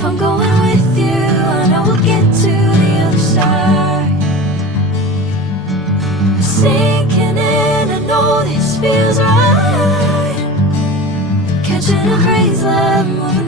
If I'm going with you, I know we'll get to the other side. Sinking in, I know this feels right. Catching a breeze, love, moving